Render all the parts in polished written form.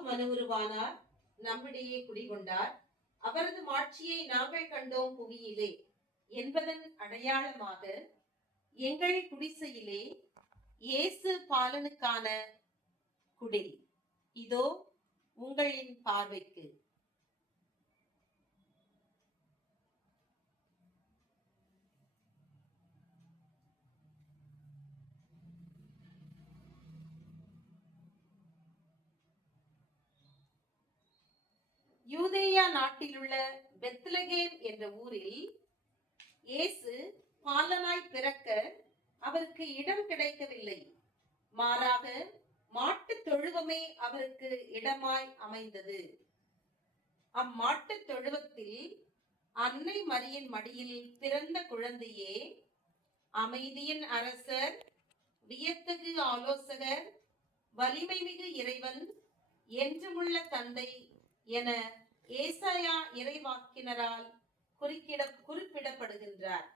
வாக்கு மனுவுருவானார், நம்மிடையே குடிகொண்டார், அவரது மாட்சியை நாங்கள் கண்டோம் புவியிலே என்பதன் அடையாளமாக எங்கள் குடிசையிலே இயேசு பாலனுக்கான குடில் இதோ உங்களின் பார்வைக்கு. யூதேயா நாட்டிலுள்ள பெத்லகேம் என்ற ஊரில் இயேசு பாலனாய் பிறக்க அவருக்கு இடம் கிடைக்கவில்லை. மாறாக மாட்டு தொழுவமே அவருக்கு இடமாய் அமைந்தது. அம்மாட்டு தொழுவத்தில் அன்னை மரியின் மடியில் பிறந்த குழந்தையே அமைதியின் அரசர், வியத்தகு ஆலோசகர், வலிமை மிகு இறைவன், என்றுமுள்ள தந்தை என ஏசாயா இறைவாக்கினரால் குறிப்பிடப்படுகின்றார்.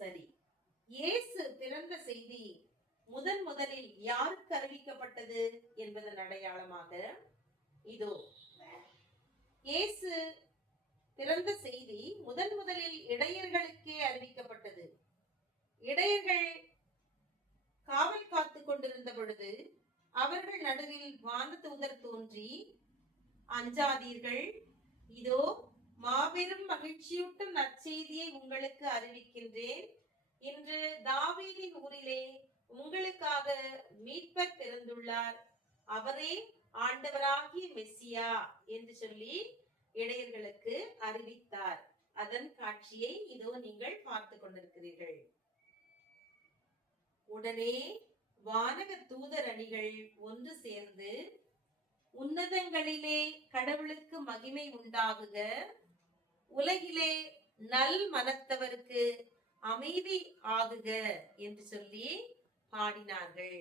சரி, இயேசு பிறந்த செய்தி முதலில் யாருக்கு அறிவிக்கப்பட்டது என்பதன் அடையாளமாக இதோ இயேசு பிறந்த செய்தி முதலில் இடையர்களுக்கே அறிவிக்கப்பட்டது. இடையர்கள் காவல் காத்து கொண்டிருந்த பொழுது அவர்கள் நடுவில் வானதூதர் தோன்றி, அஞ்சாதீர்கள், இதோ மாபெரும் மகிழ்ச்சியூட்டும் நற்செய்தியை உங்களுக்கு அறிவிக்கின்றேன். இன்று தாவீதின் ஊரிலே உங்களுக்காக மீட்பர் பிறந்துள்ளார், அவரே ஆண்டவராகிய மெசியா என்று சொல்லி இடையர்களுக்கு அறிவித்தார். அதன் காட்சியை இதோ நீங்கள் பார்த்து கொண்டிருக்கிறீர்கள். உடனே வானக தூதர் அணிகள் ஒன்று சேர்ந்து, உன்னதங்களிலே கடவுளுக்கு மகிமை உண்டாகுக, உலகிலே நல் மனத்தவருக்கு அமைதி ஆகுக என்று சொல்லி பாடினார்கள்.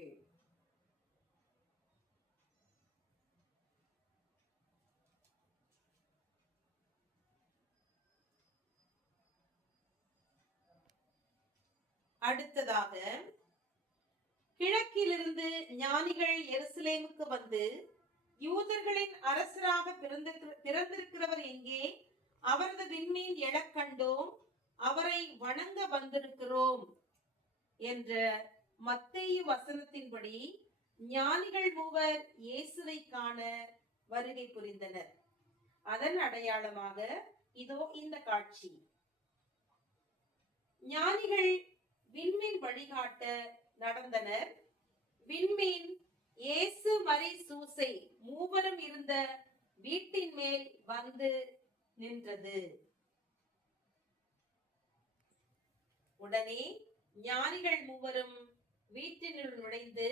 அடுத்ததாக கிழக்கிலிருந்து ஞானிகள் எருசலேமுக்கு வந்து, யூதர்களின் அரசராக பிறந்திருக்கிறவர் எங்கே? அவரது விண்மீன் எழக் கண்டோம், அவரை வணங்க வந்திருக்கிறோம் என்ற மத்தேயு வசனத்தின்படி ஞானிகள் மூவர் இயேசுவை காண வருகை புரிந்தனர். அதன் அடையாளமாக இதோ இந்த காட்சி. ஞானிகள் விண்மீன் வழிகாட்ட நடந்தனர். விண்மீன் இயேசு மரி சூசை மூவரும் இருந்த வீட்டின் மேல் வந்து நின்றது. உடனே ஞானிகள் மூவரும் வீட்டினுள் நுழைந்து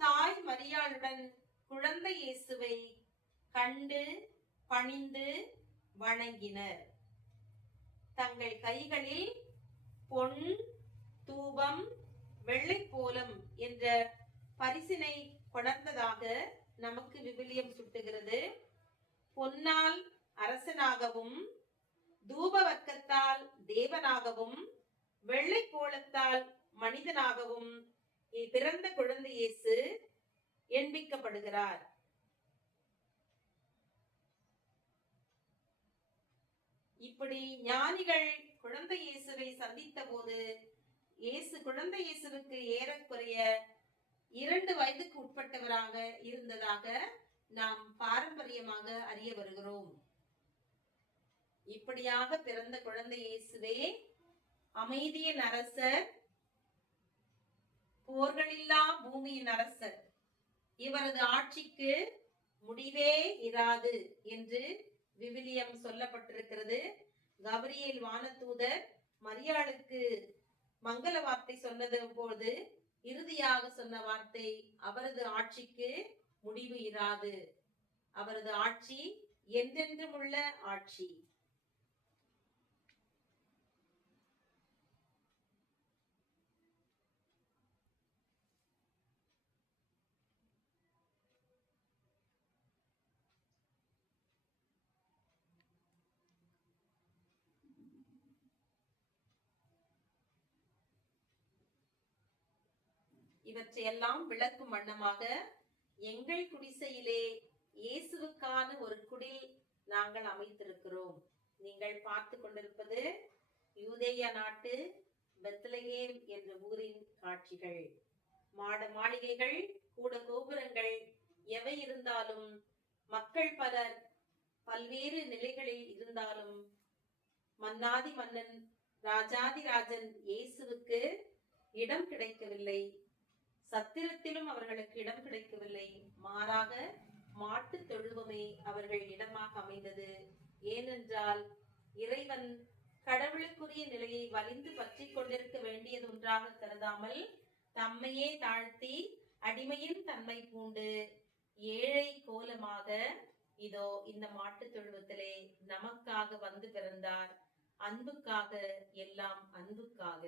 தாய் மரியாளுடன் குழந்தை இயேசுவை கண்டு பணிந்து வணங்கினர். தங்கள் கைகளில் பொன், தூபம், வெள்ளைப்போலம் என்ற பரிசினை கொணர்ந்ததாக நமக்கு விவிலியம் சுட்டுகிறது. பொன்னால் அரசனாகவும், தூப வர்க்கத்தால் தேவனாகவும், வெள்ளைப்போலத்தால் மனிதனாகவும் பிறந்த குழந்தை இயேசு எண்பிக்கப்படுகிறார். இப்படி ஞானிகள் குழந்தை இயேசுவை சந்தித்த போது குழந்தை இயேசுவுக்கு ஏறக்குறைய 2 வயதுக்கு உட்பட்டவராக இருந்ததாக நாம் பாரம்பரியமாக அறிய வருகிறோம். இப்படியாக பிறந்த குழந்தை இயேசுவே அமைதியின் அரசர், போர்களில்லா பூமியின் அரசர், இவரது ஆட்சிக்கு முடிவே இராது என்று விவிலியம் சொல்லப்பட்டிருக்கிறது. கபிரியேல் வானதூதர் மரியாளுக்கு மங்கள வார்த்தை சொன்னது போது இறுதியாக சொன்ன வார்த்தை, அவரது ஆட்சிக்கு முடிவு இராது, அவரது ஆட்சி என்றென்றும் உள்ள ஆட்சி. இவற்றையெல்லாம் விளக்கும் வண்ணமாக எங்கள் குடிசையிலே இயேசுவுக்கான ஒரு குடில் நாங்கள் அமைத்திருக்கிறோம். நீங்கள் பார்த்து கொண்டிருப்பது யூதேயா நாட்டு பெத்லகேம் என்ற ஊரின் காட்சிகள். மாட மாளிகைகள், கூட கோபுரங்கள் எவை இருந்தாலும், மக்கள் பலர் பல்வேறு நிலைகளில் இருந்தாலும், மன்னாதி மன்னன் ராஜாதி ராஜன் இயேசுவுக்கு இடம் கிடைக்கவில்லை. சத்திரத்திலும் அவர்களுக்கு இடம் கிடைக்கவில்லை. மாறாக மாட்டு தொழுவமே அவர்கள் இடமாக அமைந்தது. ஏனென்றால் இறைவன் கடவுளுக்குரிய நிலையை வலிந்து பற்றி கொண்டிருக்க வேண்டியது ஒன்றாக கருதாமல் தம்மையே தாழ்த்தி அடிமையின் தன்மை பூண்டு ஏழை கோலமாக இதோ இந்த மாட்டு தொழுவத்திலே நமக்காக வந்து பிறந்தார். அன்புக்காக, எல்லாம் அன்புக்காக.